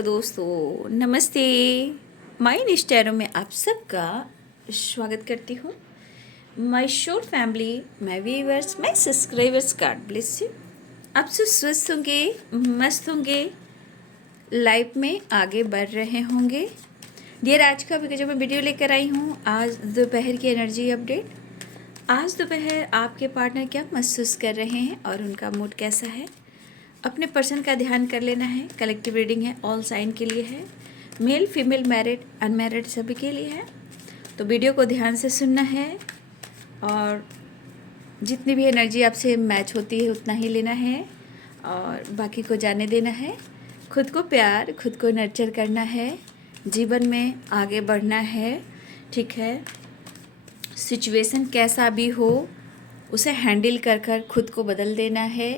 Hello दोस्तों, नमस्ते। My स्टैरो में आप सबका स्वागत करती हूँ। माय शोर family, my viewers, my subscribers, God bless you. आप सब स्वस्थ होंगे, मस्त होंगे, लाइफ में आगे बढ़ रहे होंगे। डियर, आज का जो मैं वीडियो लेकर आई हूँ, आज दोपहर की एनर्जी अपडेट। आज दोपहर आपके पार्टनर क्या महसूस कर रहे हैं और उनका मूड कैसा है, अपने पर्सन का ध्यान कर लेना है। कलेक्टिव रीडिंग है, ऑल साइन के लिए है, मेल फीमेल मैरिड अनमैरिड सभी के लिए है। तो वीडियो को ध्यान से सुनना है और जितनी भी एनर्जी आपसे मैच होती है उतना ही लेना है और बाकी को जाने देना है। खुद को प्यार, खुद को नर्चर करना है, जीवन में आगे बढ़ना है, ठीक है। सिचुएशन कैसा भी हो उसे हैंडल कर कर खुद को बदल देना है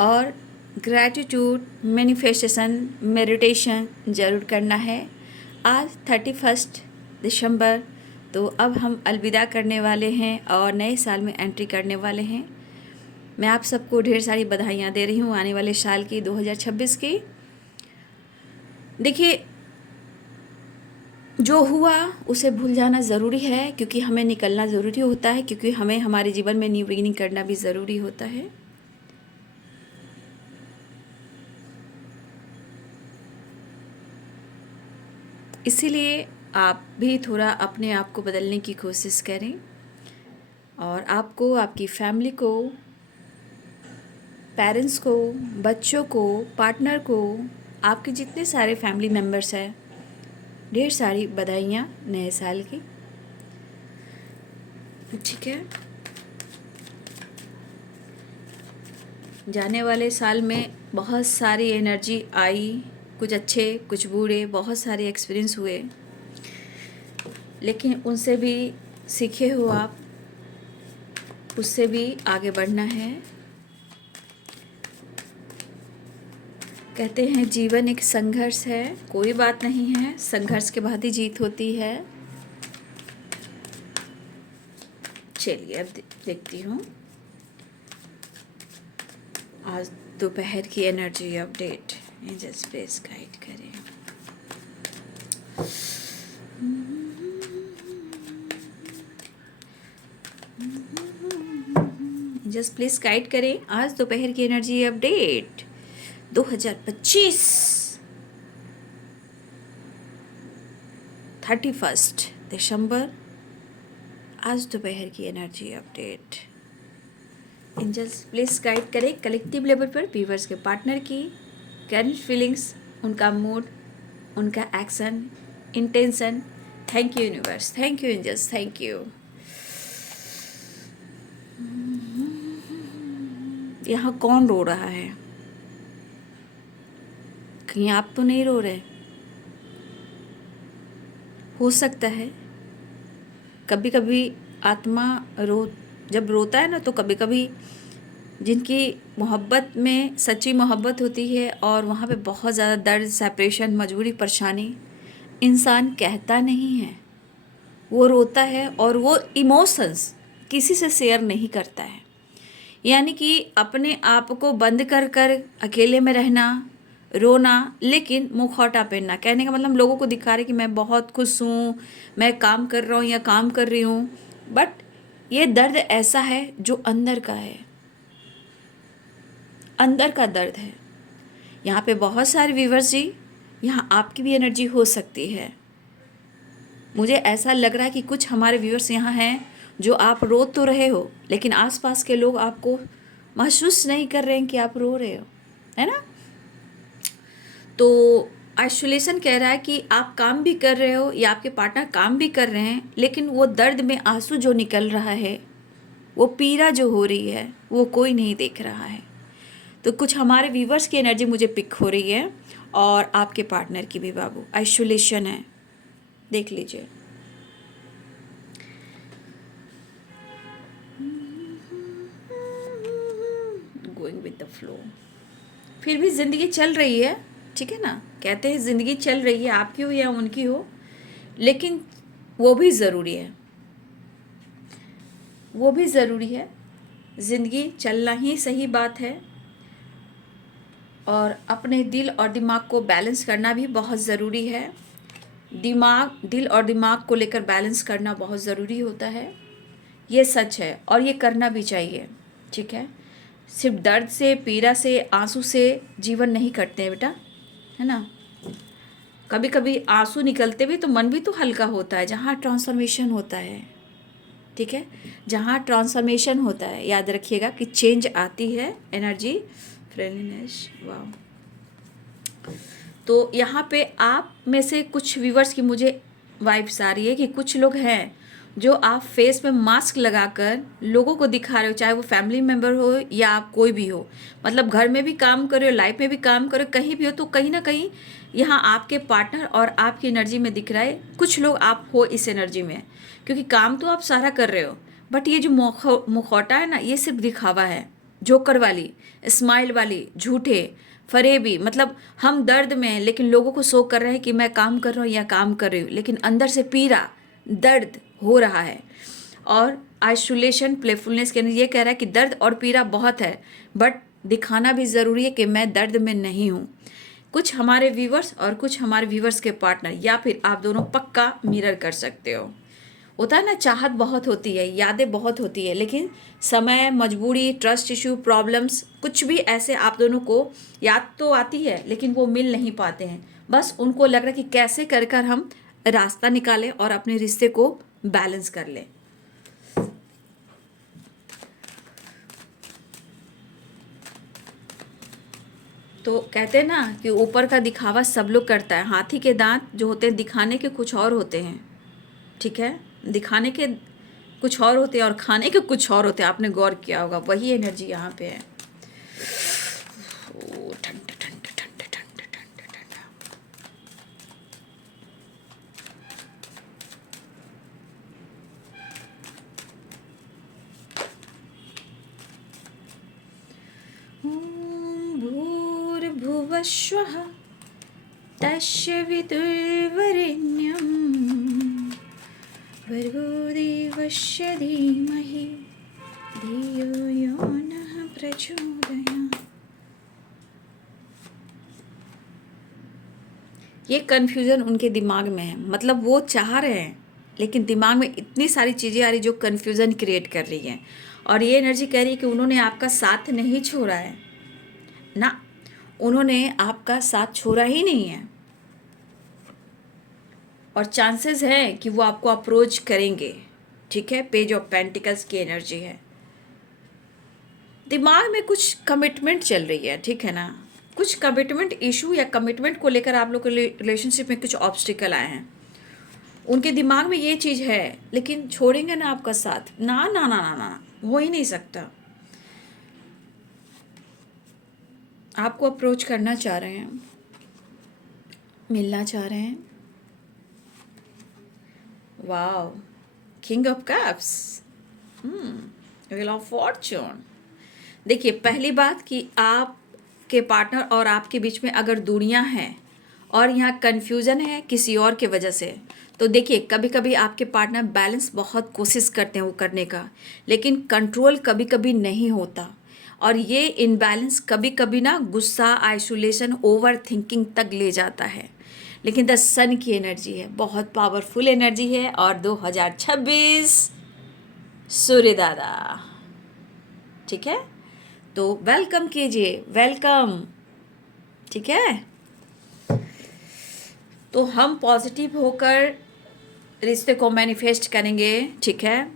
और ग्रैटिट्यूड, मैनिफेस्टेशन, मेडिटेशन ज़रूर करना है। आज 31 दिसंबर, तो अब हम अलविदा करने वाले हैं और नए साल में एंट्री करने वाले हैं। मैं आप सबको ढेर सारी बधाइयाँ दे रही हूँ आने वाले साल की, 2026 की। देखिए, जो हुआ उसे भूल जाना ज़रूरी है, क्योंकि हमें निकलना ज़रूरी होता है, क्योंकि हमें हमारे जीवन में न्यू बिगिनिंग करना भी ज़रूरी होता है। इसीलिए आप भी थोड़ा अपने आप को बदलने की कोशिश करें और आपको, आपकी फैमिली को, पेरेंट्स को, बच्चों को, पार्टनर को, आपके जितने सारे फैमिली मेम्बर्स हैं, ढेर सारी बधाइयाँ नए साल की, ठीक है। जाने वाले साल में बहुत सारी एनर्जी आई, कुछ अच्छे कुछ बुरे, बहुत सारे एक्सपीरियंस हुए, लेकिन उनसे भी सीखे हो आप, उससे भी आगे बढ़ना है। कहते हैं जीवन एक संघर्ष है, कोई बात नहीं है, संघर्ष के बाद ही जीत होती है। चलिए अब देखती हूँ आज दोपहर की energy update. Just please guide करें। जस्ट प्लीज गाइड करें आज दोपहर की एनर्जी अपडेट 2025 31 दिसंबर, आज दोपहर की energy update. Angels please guide करें कलेक्टिव लेवल पर व्यूअर्स के पार्टनर की करंट फीलिंग्स, उनका मूड, उनका action, intention. Thank you universe, thank you angels, thank you. यहाँ कौन रो रहा है? कहीं आप तो नहीं रो रहे? हो सकता है कभी कभी आत्मा जब रोता है ना, तो कभी कभी जिनकी मोहब्बत में सच्ची मोहब्बत होती है और वहाँ पे बहुत ज़्यादा दर्द, सेपरेशन, मजबूरी, परेशानी, इंसान कहता नहीं है, वो रोता है और वो इमोशंस किसी से शेयर नहीं करता है। यानी कि अपने आप को बंद कर कर अकेले में रहना, रोना, लेकिन मुखौटा पहनना। कहने का मतलब लोगों को दिखा रहे कि मैं बहुत खुश हूँ, मैं काम कर रहा हूँ या काम कर रही हूँ, बट ये दर्द ऐसा है जो अंदर का है, अंदर का दर्द है। यहाँ पे बहुत सारे व्यूअर्स जी, यहाँ आपकी भी एनर्जी हो सकती है। मुझे ऐसा लग रहा है कि कुछ हमारे व्यूअर्स यहाँ हैं जो आप रो तो रहे हो, लेकिन आसपास के लोग आपको महसूस नहीं कर रहे हैं कि आप रो रहे हो, है ना। तो आइसोलेशन कह रहा है कि आप काम भी कर रहे हो या आपके पार्टनर काम भी कर रहे हैं, लेकिन वो दर्द में आंसू जो निकल रहा है, वो पीड़ा जो हो रही है, वो कोई नहीं देख रहा है। तो कुछ हमारे व्यूवर्स की एनर्जी मुझे पिक हो रही है और आपके पार्टनर की भी बाबू। आइसोलेशन है, देख लीजिए। गोइंग विद द फ्लो, फिर भी ज़िंदगी चल रही है, ठीक है ना। कहते हैं ज़िंदगी चल रही है, आपकी हो या उनकी हो, लेकिन वो भी ज़रूरी है, वो भी ज़रूरी है। ज़िंदगी चलना ही सही बात है और अपने दिल और दिमाग को बैलेंस करना भी बहुत ज़रूरी है। दिल और दिमाग को लेकर बैलेंस करना बहुत ज़रूरी होता है, ये सच है और ये करना भी चाहिए। ठीक है, सिर्फ दर्द से, पीड़ा से, आंसू से जीवन नहीं कटते हैं बेटा, है ना। कभी कभी आंसू निकलते भी तो मन भी तो हल्का होता है, जहाँ ट्रांसफॉर्मेशन होता है। ठीक है, जहाँ ट्रांसफॉर्मेशन होता है, याद रखिएगा कि चेंज आती है, एनर्जी, फ्रेंडलीनेस। वाह। तो यहाँ पे आप में से कुछ व्यूवर्स की मुझे वाइब्स आ रही है कि कुछ लोग हैं जो आप फेस में मास्क लगाकर लोगों को दिखा रहे हो, चाहे वो फैमिली मेम्बर हो या आप कोई भी हो, मतलब घर में भी काम कर रहे हो, लाइफ में भी काम कर रहे हो, कहीं भी हो, तो कहीं ना कहीं यहाँ आपके पार्टनर और आपकी एनर्जी में दिख रहा है। कुछ लोग आप हो इस एनर्जी में, क्योंकि काम तो आप सारा कर रहे हो, बट ये जो मुखौटा है ना, ये सिर्फ दिखावा है, जोकर वाली, स्माइल वाली, झूठे फरेबी। मतलब हम दर्द में हैं लेकिन लोगों को शो कर रहे हैं कि मैं काम कर रहा हूँ या काम कर रही हूँ, लेकिन अंदर से पीड़ा, दर्द हो रहा है। और आइसोलेशन, प्लेफुलनेस के ये कह रहा है कि दर्द और पीड़ा बहुत है, बट दिखाना भी ज़रूरी है कि मैं दर्द में नहीं हूँ। कुछ हमारे व्यूवर्स और कुछ हमारे व्यूवर्स के पार्टनर, या फिर आप दोनों पक्का मिरर कर सकते हो। होता है ना, चाहत बहुत होती है, यादें बहुत होती है, लेकिन समय, मजबूरी, ट्रस्ट इशू, प्रॉब्लम्स, कुछ भी ऐसे आप दोनों को याद तो आती है लेकिन वो मिल नहीं पाते हैं। बस उनको लग रहा है कि कैसे कर कर हम रास्ता निकालें और अपने रिश्ते को बैलेंस कर लें। तो कहते हैं ना कि ऊपर का दिखावा सब लोग करता है। हाथी के दांत जो होते हैं दिखाने के कुछ और होते हैं, ठीक है, दिखाने के कुछ और होते हैं और खाने के कुछ और होते हैं। आपने गौर किया होगा, वही एनर्जी यहाँ पे है। ठंडा ठंडा ठंडा ठंडा ठंडा ठंडा। भूर्भुवः स्वः तस्य वितुर्वरेण्यं भर्गो देवस्य धीमहि धियो यो नः प्रचोदयात्। ये कन्फ्यूज़न उनके दिमाग में है, मतलब वो चाह रहे हैं लेकिन दिमाग में इतनी सारी चीज़ें आ रही जो कन्फ्यूज़न क्रिएट कर रही हैं। और ये एनर्जी कह रही है कि उन्होंने आपका साथ नहीं छोड़ा है ना, उन्होंने आपका साथ छोड़ा ही नहीं है, और चांसेस है कि वो आपको अप्रोच करेंगे। ठीक है, पेज ऑफ पेंटिकल्स की एनर्जी है। दिमाग में कुछ कमिटमेंट चल रही है, ठीक है ना, कुछ कमिटमेंट इशू या कमिटमेंट को लेकर आप लोग के रिलेशनशिप में कुछ ऑब्स्टिकल आए हैं। उनके दिमाग में ये चीज़ है, लेकिन छोड़ेंगे ना आपका साथ, ना ना ना ना ना, हो ही नहीं सकता। आपको अप्रोच करना चाह रहे हैं, मिलना चाह रहे हैं। Wow, king of cups, wheel of Fortune. देखिए, पहली बात कि आपके पार्टनर और आपके बीच में अगर दूरियां हैं और यहाँ कन्फ्यूज़न है किसी और के वजह से, तो देखिए कभी कभी आपके पार्टनर बैलेंस बहुत कोशिश करते हैं वो करने का, लेकिन कंट्रोल कभी कभी नहीं होता। और ये इनबैलेंस कभी कभी ना गुस्सा, आइसोलेशन, ओवर थिंकिंग तक ले जाता है। लेकिन द सन की एनर्जी है, बहुत पावरफुल एनर्जी है। और 2026 सूर्य दादा, ठीक है, तो वेलकम कीजिए, वेलकम। ठीक है, तो हम पॉजिटिव होकर रिश्ते को मैनिफेस्ट करेंगे। ठीक है,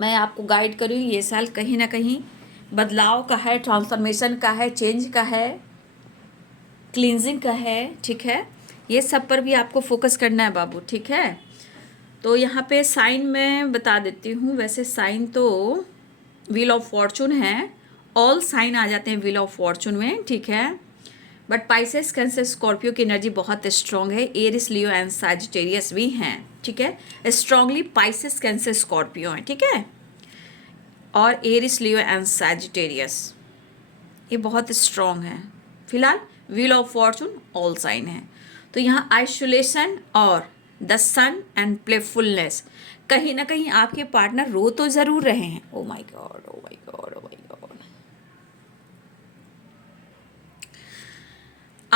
मैं आपको गाइड करूँ, ये साल कहीं ना कहीं बदलाव का है, ट्रांसफॉर्मेशन का है, चेंज का है, क्लींजिंग का है। ठीक है, ये सब पर भी आपको फोकस करना है बाबू। ठीक है, तो यहाँ पे साइन मैं बता देती हूँ। वैसे साइन तो व्हील ऑफ फॉर्चून है, ऑल साइन आ जाते हैं व्हील ऑफ फॉर्चून में। ठीक है, बट पाइसेस, कैंसर, स्कॉर्पियो की एनर्जी बहुत स्ट्रॉन्ग है। एरिस, लियो एंड सैजिटेरियस भी हैं। ठीक है, स्ट्रांगली पाइसेस, कैंसर, स्कॉर्पियो हैं। ठीक है, और एरिस, लियो एंड सैजिटेरियस ये बहुत स्ट्रॉन्ग है। फिलहाल wheel of fortune all sign है। तो यहाँ आइसोलेशन और द सन एंड प्लेफुलनेस, कहीं ना कहीं आपके पार्टनर रो तो ज़रूर रहे हैं। Oh my God, oh my God, oh my God.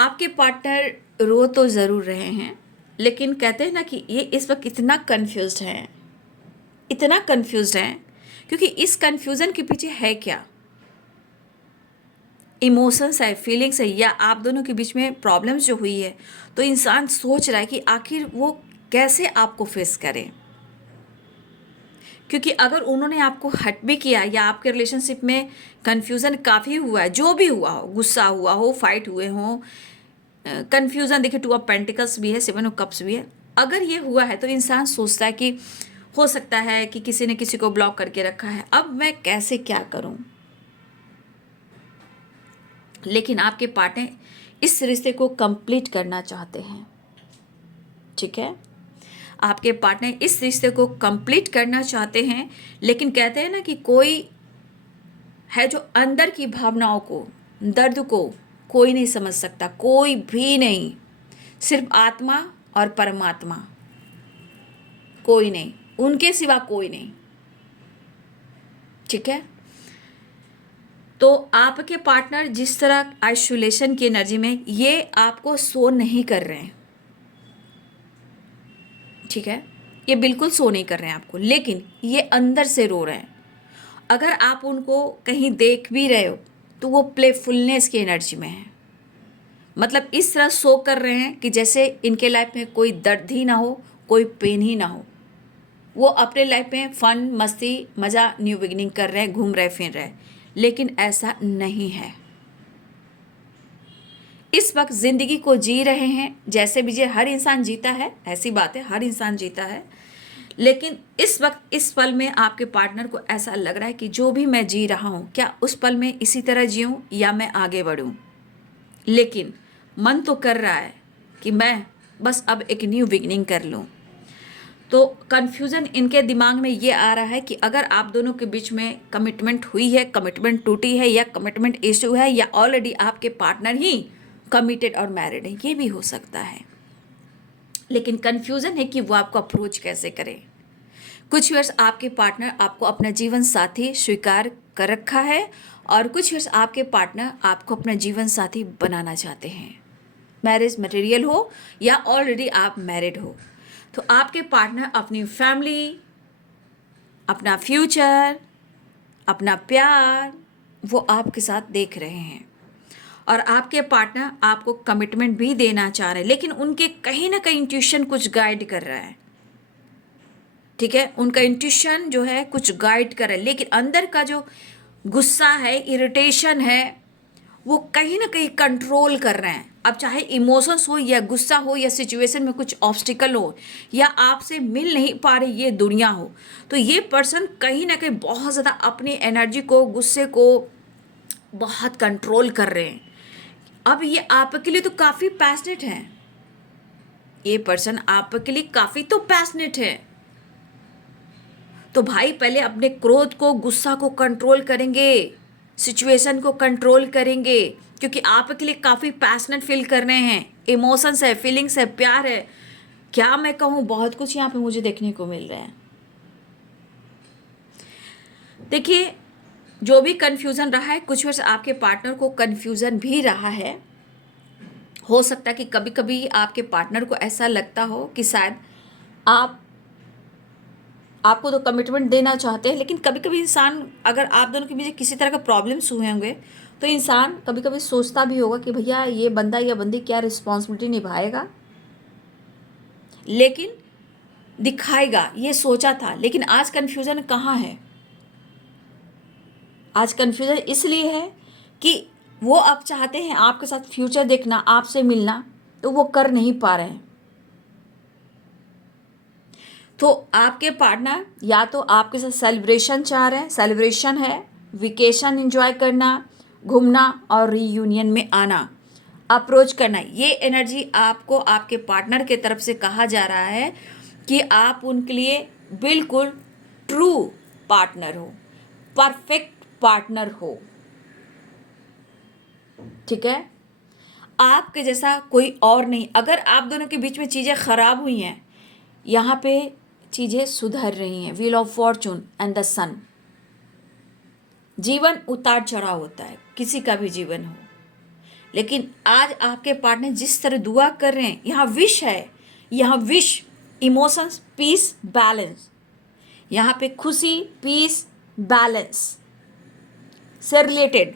आपके पार्टनर रो तो ज़रूर रहे हैं, लेकिन कहते हैं ना कि ये इस वक्त इतना कंफ्यूज्ड है, इतना कंफ्यूज्ड है, क्योंकि इस कंफ्यूजन के पीछे है क्या? इमोशंस है, फीलिंग्स है, या आप दोनों के बीच में प्रॉब्लम्स जो हुई है, तो इंसान सोच रहा है कि आखिर वो कैसे आपको फेस करे। क्योंकि अगर उन्होंने आपको हर्ट भी किया या आपके रिलेशनशिप में कन्फ्यूज़न काफ़ी हुआ है, जो भी हुआ हो, गुस्सा हुआ हो, फाइट हुए हों, कन्फ्यूज़न, देखिए 2 ऑफ पेंटिकल्स भी है, 7 ऑफ कप्स भी है, अगर ये हुआ है तो इंसान सोचता है कि हो सकता है कि किसी ने किसी को ब्लॉक करके रखा है, अब मैं कैसे क्या करूं। लेकिन आपके पार्टनर इस रिश्ते को कंप्लीट करना चाहते हैं, ठीक है? आपके पार्टनर इस रिश्ते को कंप्लीट करना चाहते हैं, लेकिन कहते हैं ना कि कोई है जो अंदर की भावनाओं को, दर्द को कोई नहीं समझ सकता, कोई भी नहीं, सिर्फ आत्मा और परमात्मा, कोई नहीं, उनके सिवा कोई नहीं, ठीक है? तो आपके पार्टनर जिस तरह आइसोलेशन की एनर्जी में, ये आपको शो नहीं कर रहे हैं, ठीक है? ये बिल्कुल शो नहीं कर रहे हैं आपको, लेकिन ये अंदर से रो रहे हैं। अगर आप उनको कहीं देख भी रहे हो तो वो प्लेफुलनेस की एनर्जी में है, मतलब इस तरह शो कर रहे हैं कि जैसे इनके लाइफ में कोई दर्द ही ना हो, कोई पेन ही ना हो, वो अपने लाइफ में फन, मस्ती, मज़ा, न्यू बिगिनिंग कर रहे हैं, घूम रहे फिर रहे, लेकिन ऐसा नहीं है। इस वक्त ज़िंदगी को जी रहे हैं जैसे भी हर इंसान जीता है, ऐसी बात है, हर इंसान जीता है, लेकिन इस वक्त इस पल में आपके पार्टनर को ऐसा लग रहा है कि जो भी मैं जी रहा हूँ, क्या उस पल में इसी तरह जीऊँ या मैं आगे बढ़ूँ। लेकिन मन तो कर रहा है कि मैं बस अब एक न्यू बिगनिंग कर लूँ। तो कन्फ्यूज़न इनके दिमाग में ये आ रहा है कि अगर आप दोनों के बीच में कमिटमेंट हुई है, कमिटमेंट टूटी है, या कमिटमेंट इशू है, या ऑलरेडी आपके पार्टनर ही कमिटेड और मैरिड है, ये भी हो सकता है। लेकिन कन्फ्यूज़न है कि वो आपको अप्रोच कैसे करें। कुछ वर्ष आपके पार्टनर आपको अपना जीवन साथी स्वीकार कर रखा है, और कुछ वर्ष आपके पार्टनर आपको अपना जीवन साथी बनाना चाहते हैं, मैरिज मटेरियल हो या ऑलरेडी आप मैरिड हो। तो आपके पार्टनर अपनी फैमिली, अपना फ्यूचर, अपना प्यार वो आपके साथ देख रहे हैं, और आपके पार्टनर आपको कमिटमेंट भी देना चाह रहे हैं, लेकिन उनके कहीं ना कहीं इंट्यूशन कुछ गाइड कर रहा है, ठीक है? उनका इंट्यूशन जो है कुछ गाइड कर रहा है, लेकिन अंदर का जो गुस्सा है, इरिटेशन है, वो कहीं ना कहीं कंट्रोल कर रहे हैं। अब चाहे इमोशंस हो या गुस्सा हो या सिचुएशन में कुछ ऑब्स्टिकल हो या आपसे मिल नहीं पा रही ये दुनिया हो, तो ये पर्सन कहीं ना कहीं बहुत ज़्यादा अपनी एनर्जी को, गुस्से को बहुत कंट्रोल कर रहे हैं। अब ये आपके लिए तो काफ़ी पैशनेट है, ये पर्सन आपके लिए काफ़ी तो पैशनेट है। तो भाई पहले अपने क्रोध को, गुस्सा को कंट्रोल करेंगे, सिचुएशन को कंट्रोल करेंगे, क्योंकि आपके लिए काफ़ी पैशनेट फील कर रहे हैं, इमोशंस है, फीलिंग्स है, प्यार है, क्या मैं कहूँ, बहुत कुछ यहाँ पे मुझे देखने को मिल रहा है। देखिए, जो भी कन्फ्यूज़न रहा है, कुछ वर्ष आपके पार्टनर को कन्फ्यूज़न भी रहा है। हो सकता है कि कभी कभी आपके पार्टनर को ऐसा लगता हो कि शायद आपको तो कमिटमेंट देना चाहते हैं, लेकिन कभी कभी इंसान, अगर आप दोनों के बीच किसी तरह का प्रॉब्लम्स हुए होंगे, तो इंसान कभी कभी सोचता भी होगा कि भैया ये बंदा या बंदी क्या रिस्पॉन्सिबिलिटी निभाएगा, लेकिन दिखाएगा, ये सोचा था। लेकिन आज कन्फ्यूज़न कहाँ है? आज कन्फ्यूज़न इसलिए है कि वो अब चाहते हैं आपके साथ फ्यूचर देखना, आपसे मिलना, तो वो कर नहीं पा रहे हैं। तो आपके पार्टनर या तो आपके साथ सेलिब्रेशन चाह रहे हैं, सेलिब्रेशन है, वेकेशन एंजॉय करना, घूमना और रीयूनियन में आना, अप्रोच करना, ये एनर्जी आपको आपके पार्टनर के तरफ से कहा जा रहा है कि आप उनके लिए बिल्कुल ट्रू पार्टनर हो, परफेक्ट पार्टनर हो, ठीक है? आपके जैसा कोई और नहीं। अगर आप दोनों के बीच में चीज़ें ख़राब हुई हैं, यहाँ पे चीज़ें सुधर रही हैं। Wheel of fortune and the sun. जीवन उतार चढ़ाव होता है, किसी का भी जीवन हो, लेकिन आज आपके पार्टनर जिस तरह दुआ कर रहे हैं, यहाँ विश है, यहाँ विश, इमोशंस, पीस, बैलेंस, यहाँ पे खुशी, पीस, बैलेंस से रिलेटेड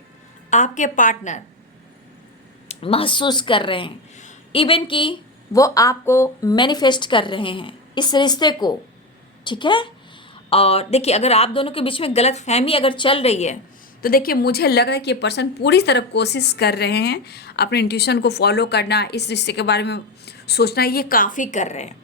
आपके पार्टनर महसूस कर रहे हैं। इवन कि वो आपको मैनिफेस्ट कर रहे हैं इस रिश्ते को, ठीक है। और देखिए, अगर आप दोनों के बीच में गलत फहमी अगर चल रही है तो देखिए, मुझे लग रहा है कि ये पर्सन पूरी तरह कोशिश कर रहे हैं अपने इंट्यूशन को फॉलो करना, इस रिश्ते के बारे में सोचना, ये काफ़ी कर रहे हैं।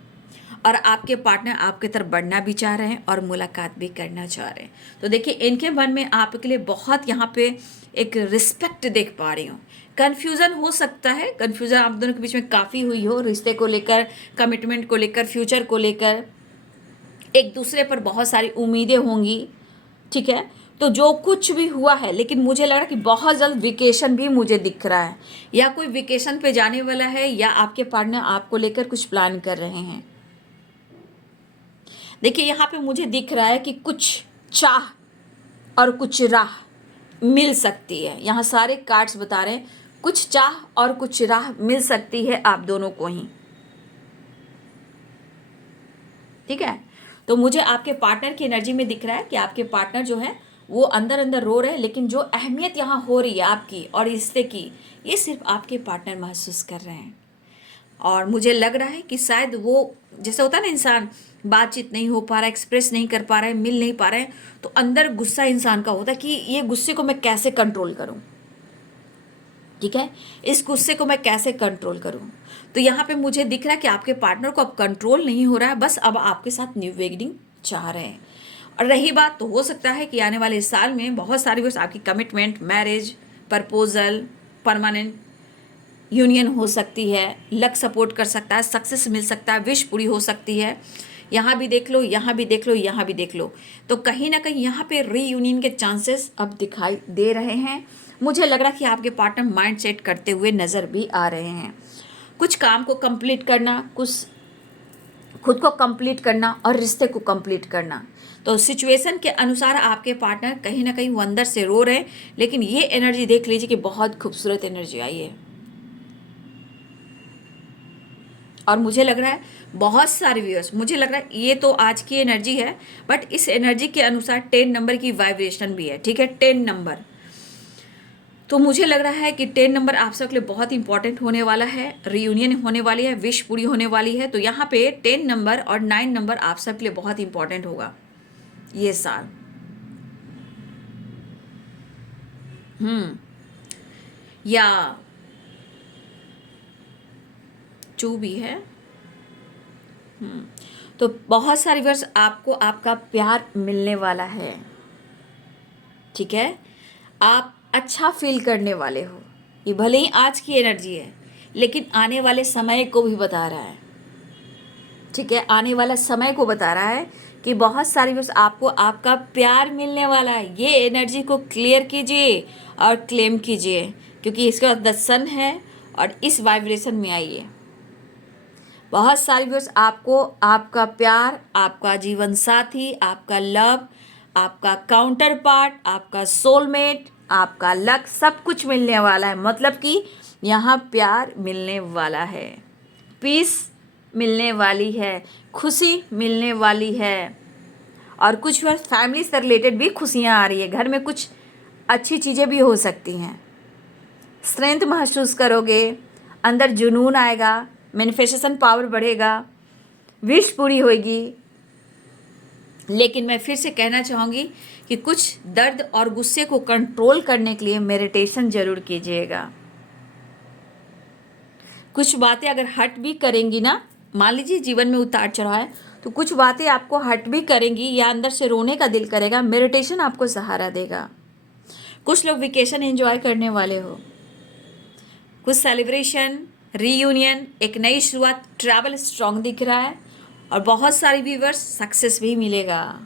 और आपके पार्टनर आपके तरफ बढ़ना भी चाह रहे हैं और मुलाकात भी करना चाह रहे हैं। तो देखिए, इनके मन में आपके लिए बहुत यहाँ पे एक रिस्पेक्ट देख पा रही हूँ। कन्फ्यूज़न हो सकता है, कन्फ्यूज़न आप दोनों के बीच में काफ़ी हुई हो, रिश्ते को लेकर, कमिटमेंट को लेकर, फ्यूचर को लेकर, एक दूसरे पर बहुत सारी उम्मीदें होंगी, ठीक है। तो जो कुछ भी हुआ है, लेकिन मुझे लग रहा है कि बहुत जल्द वेकेशन भी मुझे दिख रहा है, या कोई वेकेशन पे जाने वाला है, या आपके पार्टनर आपको लेकर कुछ प्लान कर रहे हैं। देखिए, यहाँ पे मुझे दिख रहा है कि कुछ चाह और कुछ राह मिल सकती है। यहाँ सारे कार्ड्स बता रहे हैं कुछ चाह और कुछ राह मिल सकती है आप दोनों को ही, ठीक है। तो मुझे आपके पार्टनर की एनर्जी में दिख रहा है कि आपके पार्टनर जो है वो अंदर अंदर रो रहे हैं, लेकिन जो अहमियत यहाँ हो रही है आपकी और रिश्ते की, ये सिर्फ आपके पार्टनर महसूस कर रहे हैं। और मुझे लग रहा है कि शायद वो, जैसे होता है ना, इंसान बातचीत नहीं हो पा रहा है, एक्सप्रेस नहीं कर पा रहा है, मिल नहीं पा रहे हैं, तो अंदर गुस्सा इंसान का होता है कि ये गुस्से को मैं कैसे कंट्रोल करूं, ठीक है, इस गुस्से को मैं कैसे कंट्रोल करूं। तो यहाँ पे मुझे दिख रहा है कि आपके पार्टनर को अब कंट्रोल नहीं हो रहा है, बस अब आपके साथ न्यू बिगिनिंग चाह रहे हैं। और रही बात, तो हो सकता है कि आने वाले साल में बहुत सारी बस आपकी commitment, marriage, proposal, permanent union हो सकती है, लक सपोर्ट कर सकता है, सक्सेस मिल सकता है, विश पूरी हो सकती है। यहाँ भी देख लो, यहाँ भी देख लो, यहाँ भी देख लो। तो कहीं ना कहीं यहाँ पे रीयूनियन के चांसेस अब दिखाई दे रहे हैं। मुझे लग रहा है कि आपके पार्टनर माइंड सेट करते हुए नज़र भी आ रहे हैं। कुछ काम को कंप्लीट करना, कुछ खुद को कंप्लीट करना और रिश्ते को कंप्लीट करना। तो सिचुएशन के अनुसार आपके पार्टनर कहीं ना कहीं वो अंदर से रो रहे हैं, लेकिन ये एनर्जी देख लीजिए कि बहुत खूबसूरत एनर्जी आई है। और मुझे लग रहा है बहुत सारे व्यूअर्स, मुझे लग रहा है ये तो आज की एनर्जी है, बट इस एनर्जी के अनुसार 10 नंबर की वाइब्रेशन भी है, ठीक है, 10 नंबर। तो मुझे लग रहा है कि 10 नंबर आप सबके लिए बहुत इंपॉर्टेंट होने वाला है, रीयूनियन होने वाली है, विश पूरी होने वाली है। तो यहाँ पे 10 नंबर और 9 नंबर आप सबके लिए बहुत इंपॉर्टेंट होगा ये साल। या 2 भी है। तो बहुत सारी वर्ष आपको आपका प्यार मिलने वाला है, ठीक है। आप अच्छा फील करने वाले हो। ये भले ही आज की एनर्जी है, लेकिन आने वाले समय को भी बता रहा है, ठीक है। आने वाला समय को बता रहा है कि बहुत सारी वर्ष आपको आपका प्यार मिलने वाला है। ये एनर्जी को क्लियर कीजिए और क्लेम कीजिए, क्योंकि इसके बाद द सन है और इस वाइब्रेशन में आइए। बहुत सारी व्यूअर्स आपको आपका प्यार, आपका जीवन साथी, आपका लव, आपका काउंटर पार्ट, आपका सोलमेट, आपका लक, सब कुछ मिलने वाला है। मतलब कि यहाँ प्यार मिलने वाला है, पीस मिलने वाली है, खुशी मिलने वाली है। और कुछ बार फैमिली से रिलेटेड भी खुशियाँ आ रही है, घर में कुछ अच्छी चीज़ें भी हो सकती हैं। स्ट्रेंथ महसूस करोगे, अंदर जुनून आएगा, मैनिफेस्टेशन पावर बढ़ेगा, विश पूरी होगी। लेकिन मैं फिर से कहना चाहूँगी कि कुछ दर्द और गुस्से को कंट्रोल करने के लिए मेडिटेशन जरूर कीजिएगा। कुछ बातें अगर हट भी करेंगी ना, मान लीजिए जीवन में उतार चढ़ाव है, तो कुछ बातें आपको हट भी करेंगी या अंदर से रोने का दिल करेगा, मेडिटेशन आपको सहारा देगा। कुछ लोग वेकेशन एंजॉय करने वाले हो, कुछ सेलिब्रेशन, रीयूनियन, एक नई शुरुआत, ट्रैवल स्ट्रॉन्ग दिख रहा है। और बहुत सारी व्यूअर्स सक्सेस भी मिलेगा,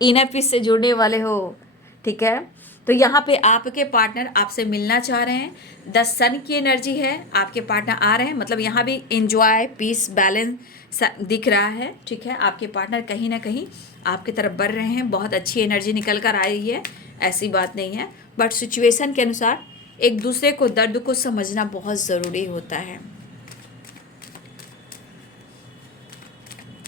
इनर पीस से जुड़ने वाले हो, ठीक है। तो यहाँ पे आपके पार्टनर आपसे मिलना चाह रहे हैं, 10 सन की एनर्जी है, आपके पार्टनर आ रहे हैं, मतलब यहाँ भी एंजॉय, पीस, बैलेंस दिख रहा है, ठीक है। आपके पार्टनर कहीं ना कहीं आपकी तरफ बढ़ रहे हैं, बहुत अच्छी एनर्जी निकल कर आ रही है, ऐसी बात नहीं है, बट सिचुएशन के अनुसार एक दूसरे को दर्द को समझना बहुत ज़रूरी होता है।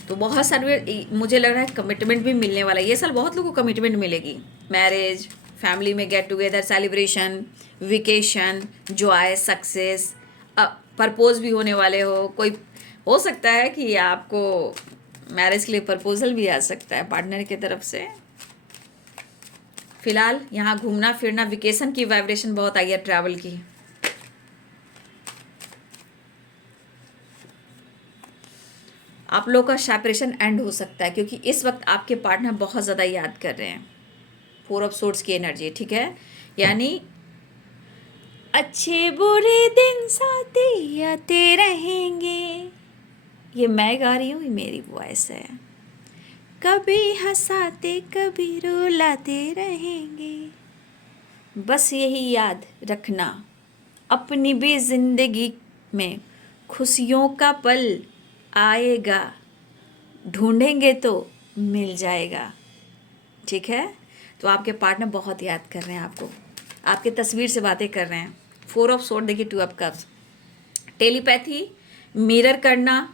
तो बहुत सारे मुझे लग रहा है कमिटमेंट भी मिलने वाला है। ये साल बहुत लोगों को कमिटमेंट मिलेगी, मैरिज, फैमिली में gate together, celebration, vacation, Joy, success, propose भी होने वाले हो। कोई हो सकता है कि आपको मैरिज के लिए प्रपोजल भी आ सकता है पार्टनर की तरफ से। फिलहाल यहाँ घूमना फिरना, वेकेशन की वाइब्रेशन बहुत आई है, ट्रैवल की। आप लोग का सेपरेशन एंड हो सकता है क्योंकि इस वक्त आपके पार्टनर बहुत ज़्यादा याद कर रहे हैं। 4 ऑफ सोर्ड्स की एनर्जी, ठीक है, यानी अच्छे बुरे दिन साथी आते रहेंगे। ये मैं गा रही हूँ, ये मेरी वॉइस है। कभी हंसाते कभी रुलाते रहेंगे, बस यही याद रखना, अपनी भी जिंदगी में खुशियों का पल आएगा, ढूंढेंगे तो मिल जाएगा, ठीक है। तो आपके पार्टनर बहुत याद कर रहे हैं आपको, आपके तस्वीर से बातें कर रहे हैं। 4 ऑफ सोर्ड देखिए, 2 ऑफ कप्स, टेलीपैथी, मिरर करना,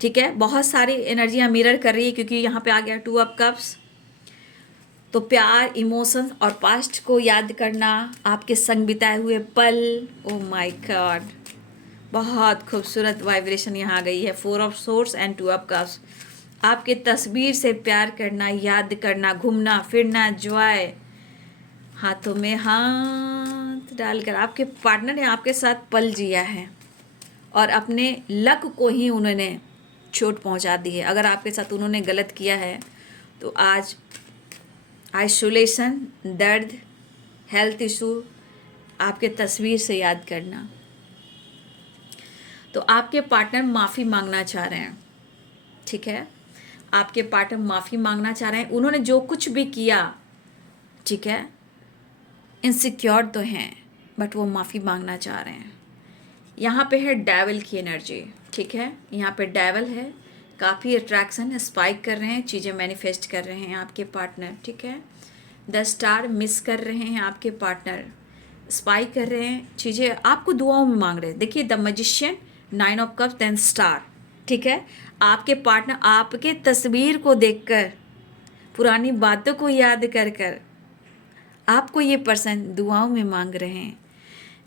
ठीक है, बहुत सारी एनर्जियाँ मिरर कर रही है क्योंकि यहाँ पे आ गया 2 ऑफ कप्स। तो प्यार, इमोशंस और पास्ट को याद करना, आपके संग बिताए हुए पल। ओ माय गॉड, बहुत खूबसूरत वाइब्रेशन यहाँ आ गई है। 4 of swords and 2 of cups. आपके तस्वीर से प्यार करना, याद करना, घूमना फिरना, जॉय, हाथों में हाथ डालकर आपके पार्टनर ने आपके साथ पल जिया है और अपने लक को ही उन्होंने चोट पहुंचा दी है। अगर आपके साथ उन्होंने गलत किया है तो आज आइसोलेशन, दर्द, हेल्थ इशू आपके तस्वीर से याद करना। तो आपके पार्टनर माफ़ी मांगना चाह रहे हैं, ठीक है, आपके पार्टनर माफ़ी मांगना चाह रहे हैं। उन्होंने जो कुछ भी किया, ठीक है, इनसिक्योर तो हैं बट वो माफ़ी मांगना चाह रहे हैं। यहाँ पे है डेविल की एनर्जी, ठीक है, यहाँ पे डेविल है, काफ़ी अट्रैक्शन है, स्पाइक कर रहे हैं, चीज़ें मैनिफेस्ट कर रहे हैं आपके पार्टनर, ठीक है। 10 स्टार मिस कर रहे हैं आपके पार्टनर, स्पाइक कर रहे हैं, चीज़ें आपको दुआओं में मांग रहे हैं। देखिए the magician, 9 of cups, 10 star, ठीक है। आपके पार्टनर आपके तस्वीर को देखकर, पुरानी बातों को याद कर कर आपको ये पर्सन दुआओं में मांग रहे हैं।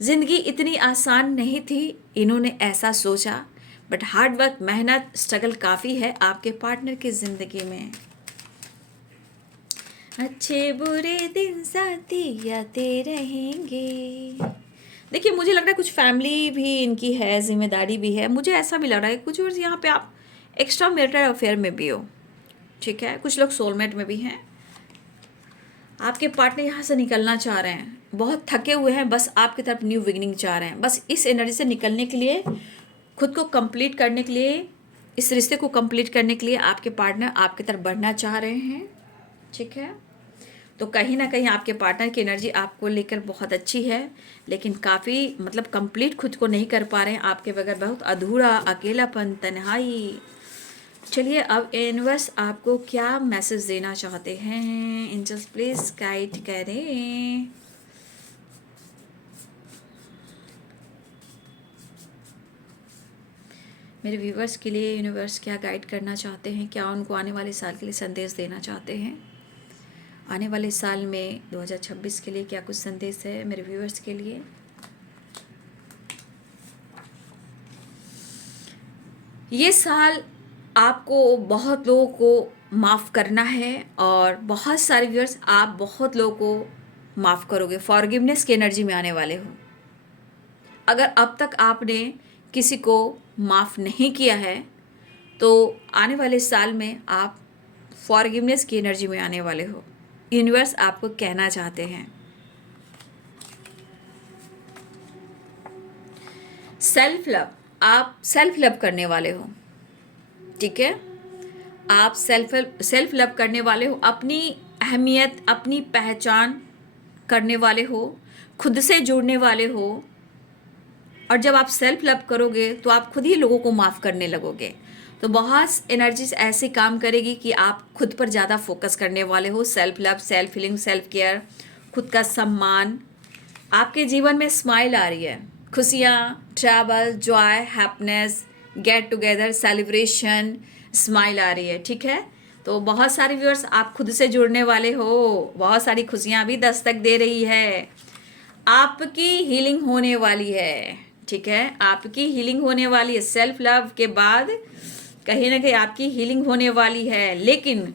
ज़िंदगी इतनी आसान नहीं थी, इन्होंने ऐसा सोचा, बट हार्ड वर्क, मेहनत, स्ट्रगल काफ़ी है आपके पार्टनर की ज़िंदगी में। अच्छे बुरे दिन साथी आते रहेंगे। देखिए मुझे लग रहा है कुछ फैमिली भी इनकी है, जिम्मेदारी भी है, मुझे ऐसा भी लग रहा है कुछ और यहाँ पे आप एक्स्ट्रा मैरिटल अफेयर में भी हो, ठीक है, कुछ लोग सोलमेट में भी हैं। आपके पार्टनर यहाँ से निकलना चाह रहे हैं, बहुत थके हुए हैं, बस आपकी तरफ न्यू बिगिनिंग चाह रहे हैं। बस इस एनर्जी से निकलने के लिए, खुद को कंप्लीट करने के लिए, इस रिश्ते को कंप्लीट करने के लिए आपके पार्टनर आपकी तरफ बढ़ना चाह रहे हैं, ठीक है। तो कहीं ना कहीं आपके पार्टनर की एनर्जी आपको लेकर बहुत अच्छी है, लेकिन काफ़ी मतलब कंप्लीट खुद को नहीं कर पा रहे हैं, आपके बगैर बहुत अधूरा, अकेलापन, तन्हाई। चलिए अब यूनिवर्स आपको क्या मैसेज देना चाहते हैं, एंजल्स प्लीज गाइड करें। मेरे व्यूवर्स के लिए यूनिवर्स क्या गाइड करना चाहते हैं, क्या उनको आने वाले साल के लिए संदेश देना चाहते हैं। आने वाले साल में 2026 के लिए क्या कुछ संदेश है मेरे व्यूवर्स के लिए। ये साल आपको बहुत लोगों को माफ़ करना है और बहुत सारे व्यूअर्स आप बहुत लोगों को माफ़ करोगे, फॉरगिवनेस की एनर्जी में आने वाले हो। अगर अब तक आपने किसी को माफ़ नहीं किया है तो आने वाले साल में आप फॉरगिवनेस की एनर्जी में आने वाले हो। यूनिवर्स आपको कहना चाहते हैं सेल्फ लव, आप सेल्फ लव करने वाले हो, ठीक है, आप सेल्फ लव करने वाले हो, अपनी अहमियत, अपनी पहचान करने वाले हो, खुद से जुड़ने वाले हो। और जब आप सेल्फ लव करोगे तो आप खुद ही लोगों को माफ़ करने लगोगे। तो बहुत एनर्जीज ऐसे काम करेगी कि आप खुद पर ज़्यादा फोकस करने वाले हो। Self love, self feeling, self care, खुद का सम्मान, आपके जीवन में स्माइल आ रही है, खुशियाँ, travel, joy, happiness, get together, celebration, smile आ रही है। ठीक है, तो बहुत सारे व्यूअर्स आप खुद से जुड़ने वाले हो, बहुत सारी खुशियाँ भी दस्तक दे रही है, आपकी हीलिंग होने वाली है। ठीक है, आपकी हीलिंग होने वाली है। सेल्फ लव के बाद कहीं ना कहीं आपकी हीलिंग होने वाली है। लेकिन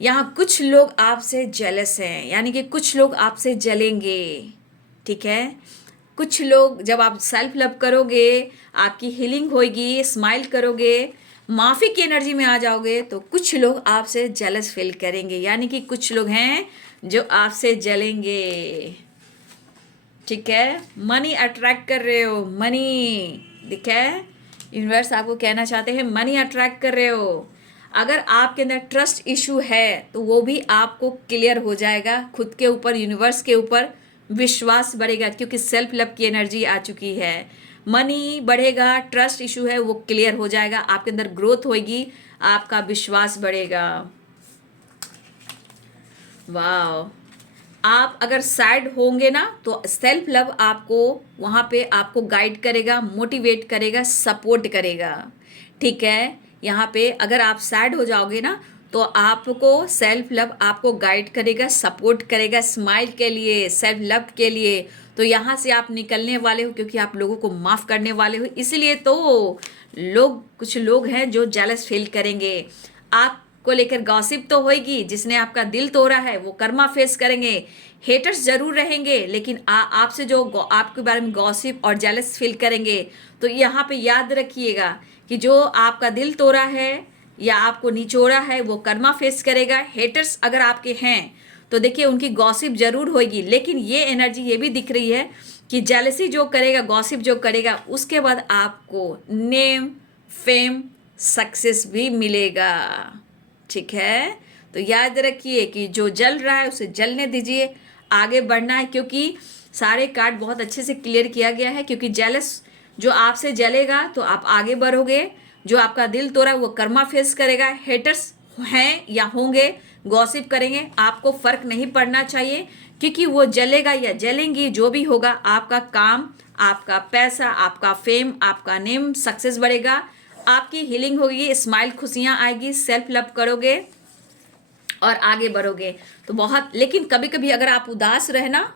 यहाँ कुछ लोग आपसे जेलस हैं, यानी कि कुछ लोग आपसे जलेंगे। ठीक है, कुछ लोग, जब आप सेल्फ लव करोगे, आपकी हीलिंग होगी, स्माइल करोगे, माफ़ी की एनर्जी में आ जाओगे, तो कुछ लोग आपसे जेलस फील करेंगे, यानी कि कुछ लोग हैं जो आपसे जलेंगे। ठीक है, मनी अट्रैक्ट कर रहे हो, मनी, ठीक है, यूनिवर्स आपको कहना चाहते हैं मनी अट्रैक्ट कर रहे हो। अगर आपके अंदर ट्रस्ट इशू है तो वो भी आपको क्लियर हो जाएगा। खुद के ऊपर, यूनिवर्स के ऊपर विश्वास बढ़ेगा, क्योंकि सेल्फ लव की एनर्जी आ चुकी है। मनी बढ़ेगा, ट्रस्ट इशू है वो क्लियर हो जाएगा, आपके अंदर ग्रोथ होगी, आपका विश्वास बढ़ेगा। वाह, आप अगर सैड होंगे ना तो सेल्फ लव आपको वहाँ पे आपको गाइड करेगा, मोटिवेट करेगा, सपोर्ट करेगा। ठीक है, यहाँ पे अगर आप सैड हो जाओगे ना तो आपको सेल्फ लव आपको गाइड करेगा, सपोर्ट करेगा, स्माइल के लिए, सेल्फ लव के लिए। तो यहाँ से आप निकलने वाले हो, क्योंकि आप लोगों को माफ़ करने वाले हो। इसलिए तो लोग, कुछ लोग हैं जो जेलस फील करेंगे, आपको लेकर गॉसिप तो होगी, जिसने आपका दिल तोड़ा है वो कर्मा फेस करेंगे। हेटर्स जरूर रहेंगे, लेकिन आपसे जो आपके बारे में गॉसिप और जेलस फील करेंगे, तो यहाँ पे याद रखिएगा कि जो आपका दिल तोड़ा है या आपको निचोड़ा है वो कर्मा फेस करेगा। हेटर्स अगर आपके हैं तो देखिए उनकी गॉसिप जरूर होगी, लेकिन ये एनर्जी ये भी दिख रही है कि जेलसी जो करेगा, गॉसिप जो करेगा, उसके बाद आपको नेम, फेम, सक्सेस भी मिलेगा। ठीक है, तो याद रखिए कि जो जल रहा है उसे जलने दीजिए, आगे बढ़ना है, क्योंकि सारे कार्ड बहुत अच्छे से क्लियर किया गया है। क्योंकि जेलस जो आपसे जलेगा तो आप आगे बढ़ोगे, जो आपका दिल तोड़ा वो कर्मा फेस करेगा। हेटर्स हैं या होंगे, गॉसिप करेंगे, आपको फर्क नहीं पड़ना चाहिए, क्योंकि वो जलेगा या जलेंगी, जो भी होगा, आपका काम, आपका पैसा, आपका फेम, आपका नेम, सक्सेस बढ़ेगा, आपकी हीलिंग होगी, स्माइल, खुशियाँ आएगी, सेल्फ लव करोगे और आगे बढ़ोगे। तो बहुत, लेकिन कभी कभी अगर आप उदास रहना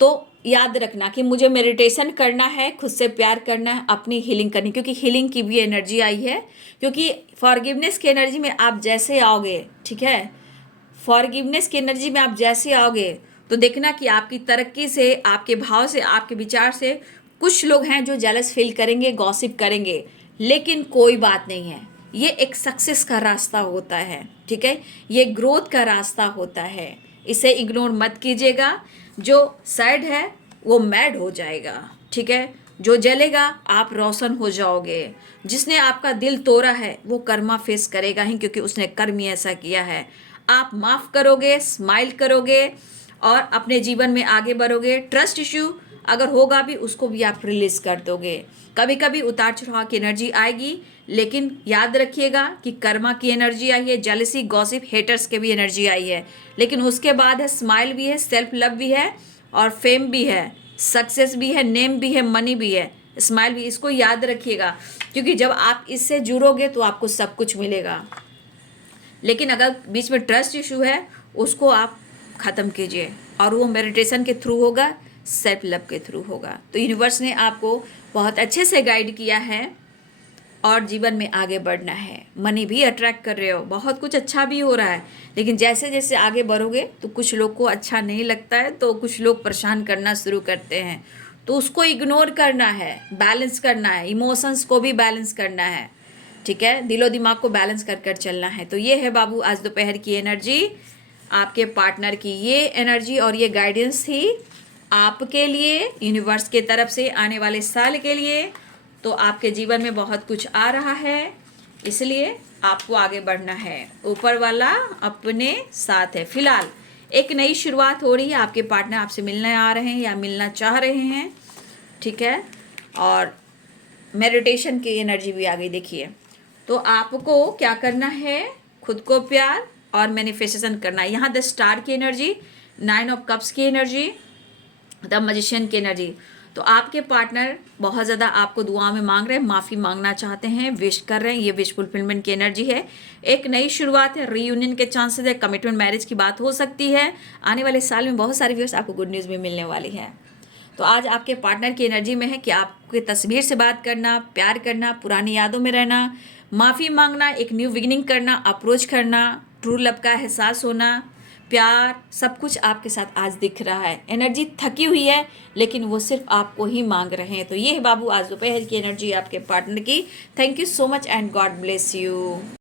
तो याद रखना कि मुझे मेडिटेशन करना है, खुद से प्यार करना है, अपनी हीलिंग करनी, क्योंकि हीलिंग की भी एनर्जी आई है। क्योंकि फॉरगिवनेस की एनर्जी में आप जैसे आओगे, ठीक है, फॉरगिवनेस की एनर्जी में आप जैसे आओगे तो देखना कि आपकी तरक्की से, आपके भाव से, आपके विचार से कुछ लोग हैं जो जेलस फील करेंगे, गॉसिप करेंगे, लेकिन कोई बात नहीं है। ये एक सक्सेस का रास्ता होता है। ठीक है, ये ग्रोथ का रास्ता होता है, इसे इग्नोर मत कीजिएगा। जो सैड है वो मैड हो जाएगा। ठीक है, जो जलेगा आप रोशन हो जाओगे। जिसने आपका दिल तोड़ा है वो कर्मा फेस करेगा ही, क्योंकि उसने कर्म ही ऐसा किया है। आप माफ़ करोगे, स्माइल करोगे और अपने जीवन में आगे बढ़ोगे। ट्रस्ट इश्यू अगर होगा भी, उसको भी आप रिलीज कर दोगे। कभी कभी उतार चढ़ाव की एनर्जी आएगी, लेकिन याद रखिएगा कि कर्मा की एनर्जी आई है, जेलसी, गॉसिप, हेटर्स के भी एनर्जी आई है, लेकिन उसके बाद है स्माइल भी है, सेल्फ लव भी है और फेम भी है, सक्सेस भी है, नेम भी है, मनी भी है, स्माइल भी। इसको याद रखिएगा, क्योंकि जब आप इससे जुड़ोगे तो आपको सब कुछ मिलेगा। लेकिन अगर बीच में ट्रस्ट इशू है उसको आप ख़त्म कीजिए, और वो मेडिटेशन के थ्रू होगा, सेल्फ लव के थ्रू होगा। तो यूनिवर्स ने आपको बहुत अच्छे से गाइड किया है और जीवन में आगे बढ़ना है। मनी भी अट्रैक्ट कर रहे हो, बहुत कुछ अच्छा भी हो रहा है, लेकिन जैसे जैसे आगे बढ़ोगे तो कुछ लोग को अच्छा नहीं लगता है, तो कुछ लोग परेशान करना शुरू करते हैं, तो उसको इग्नोर करना है, बैलेंस करना है, इमोशंस को भी बैलेंस करना है। ठीक है, दिलो दिमाग को बैलेंस कर कर चलना है। तो ये है बाबू आज दोपहर की एनर्जी, आपके पार्टनर की ये एनर्जी और ये गाइडेंस थी आपके लिए, यूनिवर्स के तरफ से आने वाले साल के लिए। तो आपके जीवन में बहुत कुछ आ रहा है, इसलिए आपको आगे बढ़ना है, ऊपर वाला अपने साथ है। फिलहाल एक नई शुरुआत हो रही है, आपके पार्टनर आपसे मिलने आ रहे हैं या मिलना चाह रहे हैं। ठीक है, और मेडिटेशन की एनर्जी भी आ गई। देखिए, तो आपको क्या करना है, खुद को प्यार और मैनिफेस्टेशन करना है। यहाँ द स्टार की एनर्जी, 9 ऑफ कप्स की एनर्जी, द मैजिशियन की एनर्जी। तो आपके पार्टनर बहुत ज़्यादा आपको दुआ में मांग रहे हैं, माफ़ी मांगना चाहते हैं, विश कर रहे हैं। ये विश फुलफिलमेंट की एनर्जी है। एक नई शुरुआत है, रीयूनियन के चांसेस है, कमिटमेंट मैरिज की बात हो सकती है। आने वाले साल में बहुत सारी व्यूअर्स आपको गुड न्यूज़ भी मिलने वाली है। तो आज आपके पार्टनर की एनर्जी में है कि आपके तस्वीर से बात करना, प्यार करना, पुरानी यादों में रहना, माफ़ी मांगना, एक न्यू बिगिनिंग करना, अप्रोच करना, ट्रू लव का एहसास होना, प्यार, सब कुछ आपके साथ आज दिख रहा है। एनर्जी थकी हुई है लेकिन वो सिर्फ आपको ही मांग रहे हैं। तो ये है बाबू आज दोपहर की एनर्जी आपके पार्टनर की। Thank you so much and God bless you.